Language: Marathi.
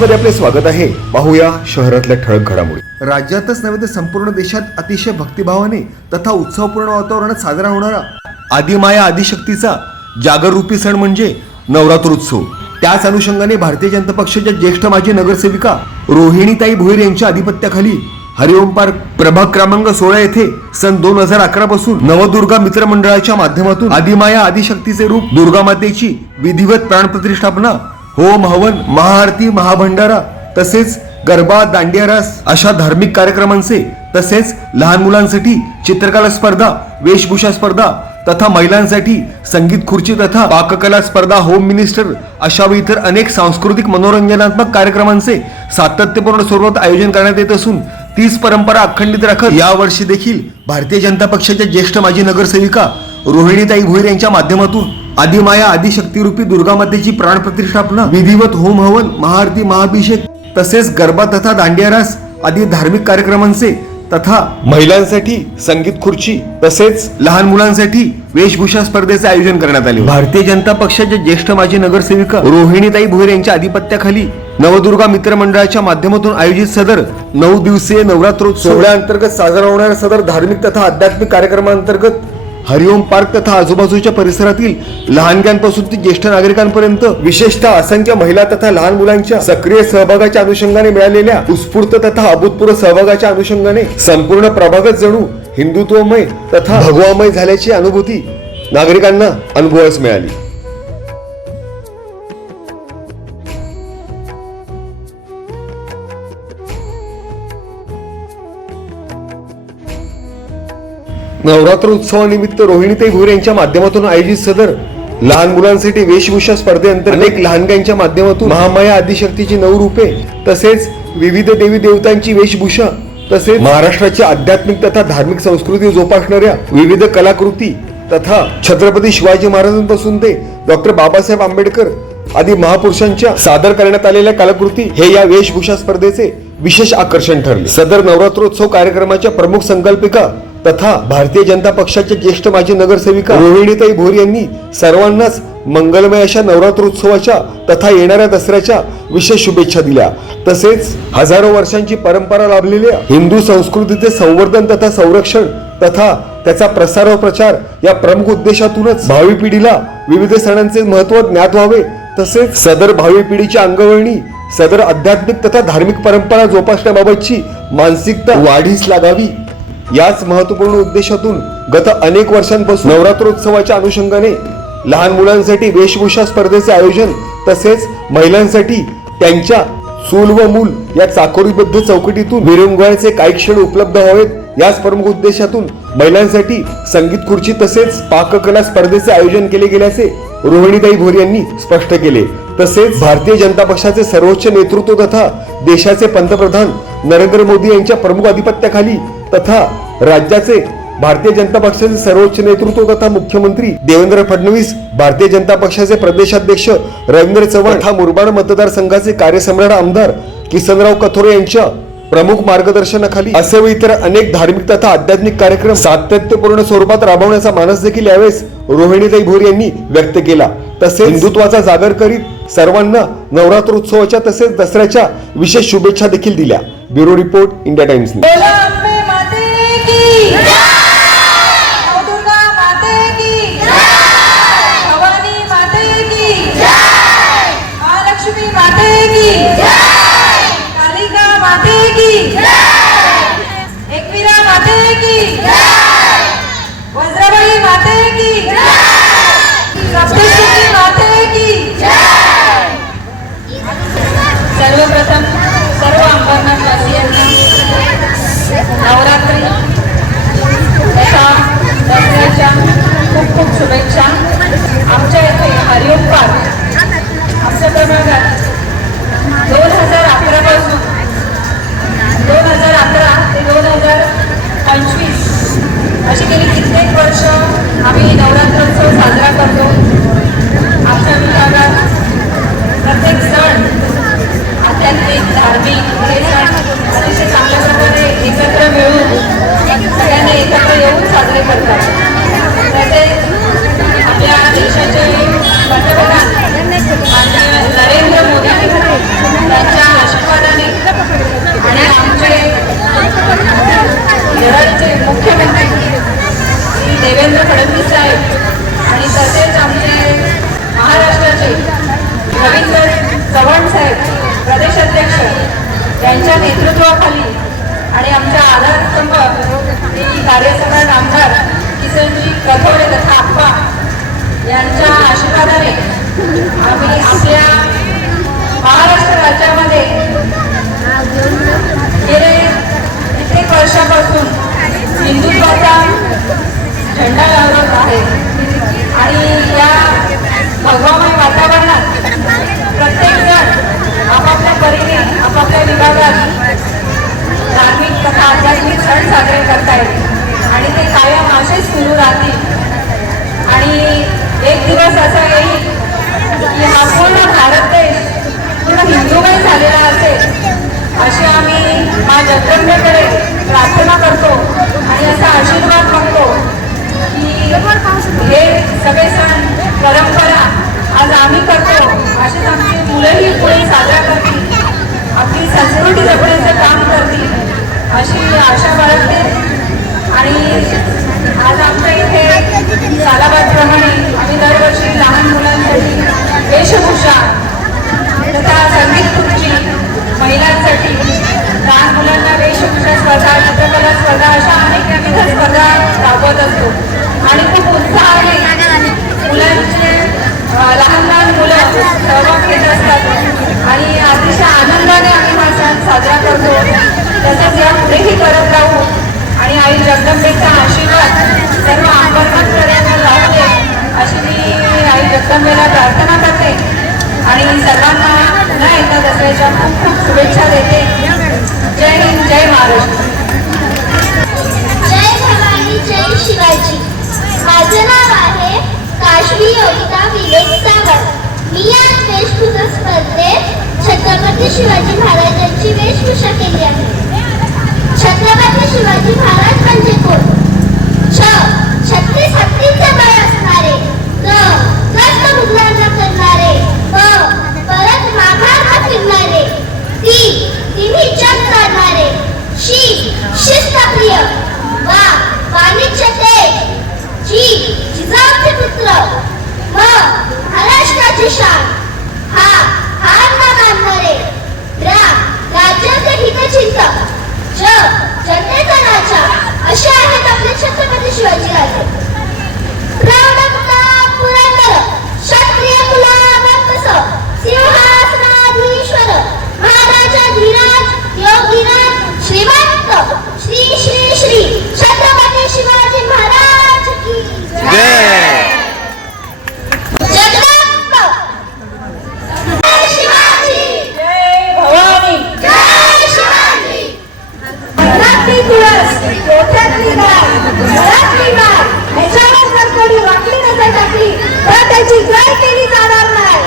मध्ये आपले स्वागत आहे. पाहूया शहरातल्या ठळक घडामोडी. राज्यातच नव्हे तर संपूर्ण देशात अतिशय भक्तिभावाने तथा उत्सवपूर्ण वातावरणात साजरा होणारा आदिमाया आदिशक्तीचा जागररूपी सण म्हणजे नवरात्रोत्सव त्याच अनुषंगाने भारतीय जनता पक्षाच्या ज्येष्ठ माजी नगरसेविका रोहिणीताई भोईर यांच्या आधिपत्याखाली हरिओम पार्क प्रभाग क्रमांक सोळा येथे सन दोन हजार अकरा पासून नवदुर्गा मित्र मंडळाच्या माध्यमातून आदिमाया आदिशक्तीचे रूप दुर्गा मातेची विधिवत प्राणप्रतिष्ठापना होम हवन महाआरती महाभंडारा तसेच गरबा दांडियारास अशा धार्मिक कार्यक्रमांचे तसेच लहान मुलांसाठी चित्रकला स्पर्धा वेशभूषा स्पर्धा तथा महिलांसाठी संगीत खुर्ची तथा पाककला स्पर्धा होम मिनिस्टर अशा व इतर अनेक सांस्कृतिक मनोरंजनात्मक कार्यक्रमांचे सातत्यपूर्ण स्वरूपात आयोजन करण्यात येत असून तीच परंपरा अखंडित राखत या वर्षी देखील भारतीय जनता पक्षाच्या ज्येष्ठ माजी नगरसेविका रोहिणीताई भोईर यांच्या माध्यमातून आदिमाया आदिशक्तीरूपी दुर्गा मातेची प्राणप्रतिष्ठापना विधिवत होम हवन महाआरती महाअभिषेक तसेच गरबा तथा दांडिया रास आदी धार्मिक कार्यक्रमांचे तथा महिलांसाठी संगीत खुर्ची तसेच लहान मुलांसाठी वेशभूषा स्पर्धेचे आयोजन करण्यात आले भारतीय जनता पक्षाच्या ज्येष्ठ माजी नगरसेविका रोहिणीताई भोईर यांच्या आधिपत्याखाली नवदुर्गा मित्र मंडळाच्या माध्यमातून आयोजित सदर नऊ दिवसीय नवरात्रोत्सव. सोहळ्याअंतर्गत साजरा होणाऱ्या सदर धार्मिक तथा आध्यात्मिक कार्यक्रमांतर्गत हरिओम पार्क तथा आजूबाजूच्या परिसरातील लहानग्यांपासून ते ज्येष्ठ नागरिकांपर्यंत विशेषतः असंख्य महिला तथा लहान मुलांच्या सक्रिय सहभागाच्या अनुषंगाने मिळालेल्या उत्स्फूर्त तथा अभूतपूर्व सहभागाच्या अनुषंगाने संपूर्ण प्रभागच जणू हिंदुत्वमय तथा भगवामय झाल्याची अनुभूती नागरिकांना अनुभवास मिळाली. नवरात्र उत्सवानिमित्त रोहिणीताई भोर यांच्या माध्यमातून आयोजित सदर लहान मुलांसाठी वेशभूषा स्पर्धेअंतर्गत अनेक लहानग्यांच्या माध्यमातून महामाया आदिशक्तीची नऊ रूपे तसेच विविध देवी देवतांची वेशभूषा तसेच महाराष्ट्राची आध्यात्मिक तथा धार्मिक संस्कृती जोपासणाऱ्या विविध कलाकृती तथा छत्रपती शिवाजी महाराजांपासून ते डॉक्टर बाबासाहेब आंबेडकर आदी महापुरुषांच्या सादर करण्यात आलेल्या कलाकृती हे या वेशभूषा स्पर्धेचे विशेष आकर्षण ठरले. सदर नवरात्रोत्सव कार्यक्रमाच्या प्रमुख संकल्पिका तथा भारतीय जनता पक्षाच्या ज्येष्ठ माजी नगरसेविका रोहिणीताई भोर यांनी सर्वांनाच मंगलमय अशा नवरात्रोत्सवाच्या तथा येणाऱ्या दसऱ्याच्या विशेष शुभेच्छा दिल्या. तसेच हजारो वर्षांची परंपरा लाभलेल्या हिंदू संस्कृतीचे संवर्धन तथा संरक्षण तथा त्याचा प्रसार व प्रचार या प्रमुख उद्देशातूनच भावी पिढीला विविध सणांचे महत्त्व ज्ञात व्हावे. तसेच सदर भावी पिढीच्या अंगवळणी सदर आध्यात्मिक तथा धार्मिक परंपरा जोपासण्याबाबतची मानसिकता वाढीस लागावी. याच महत्त्वपूर्ण उद्देशातून गत अनेक वर्षांपासून नवरात्रोत्सवाच्या अनुषंगाने लहान मुलांसाठी वेशभूषा स्पर्धेचे आयोजन तसेच महिलांसाठी त्यांच्या चूल व मूल या चाकोरीबद्ध चौकटीतून विरंगुळ्याचे काही क्षण उपलब्ध व्हावेत याच प्रमुख उद्देशातून महिलांसाठी संगीत खुर्ची तसेच पाककला स्पर्धेचे आयोजन केले गेल्याचे रोहिणीताई भोर यांनी स्पष्ट केले. तसेच भारतीय जनता पक्षाचे सर्वोच्च नेतृत्व तथा देशाचे पंतप्रधान नरेंद्र मोदी यांच्या प्रमुख अधिपत्याखाली तथा राज्याचे भारतीय जनता पक्षाचे सर्वोच्च नेतृत्व तथा मुख्यमंत्री देवेंद्र फडणवीस भारतीय जनता पक्षाचे प्रदेशाध्यक्ष रवींद्र चव्हाण हा मुरबाड मतदारसंघाचे कार्यसम्राट आमदार किसनराव कथोरे यांच्या प्रमुख मार्गदर्शनाखाली असे व इतर अनेक धार्मिक तथा आध्यात्मिक कार्यक्रम सातत्यपूर्ण स्वरूपात राबवण्याचा मानस देखील यावेळेस रोहिणीताई भोर यांनी व्यक्त केला. तसेच हिंदुत्वाचा जागर करीत सर्वांना नवरात्रोत्सवाच्या तसेच दसऱ्याच्या विशेष शुभेच्छा देखील दिल्या. Bureau report India Times aqui! 감사합니다. मी सर्वांना पुन्हा एकदा दसऱ्याच्या खूप खूप शुभेच्छा देते जय हिंद जय महाराष्ट्र शिवाजी माझं नाव आहे काश्मी योगिता विवेक सावंत मी या वेशभूषा स्पर्धेत छत्रपती शिवाजी महाराजांची वेशभूषा केली आहे. छत्रपती शिवाजी चुकलं म रा राज्याचे हितचिंतक. ज जनतेचा राजा. असे शिवाजी राजे. प्रावडत्ता पुरंदर क्षत्रिय कुला तर त्याची जय केली जाणार नाही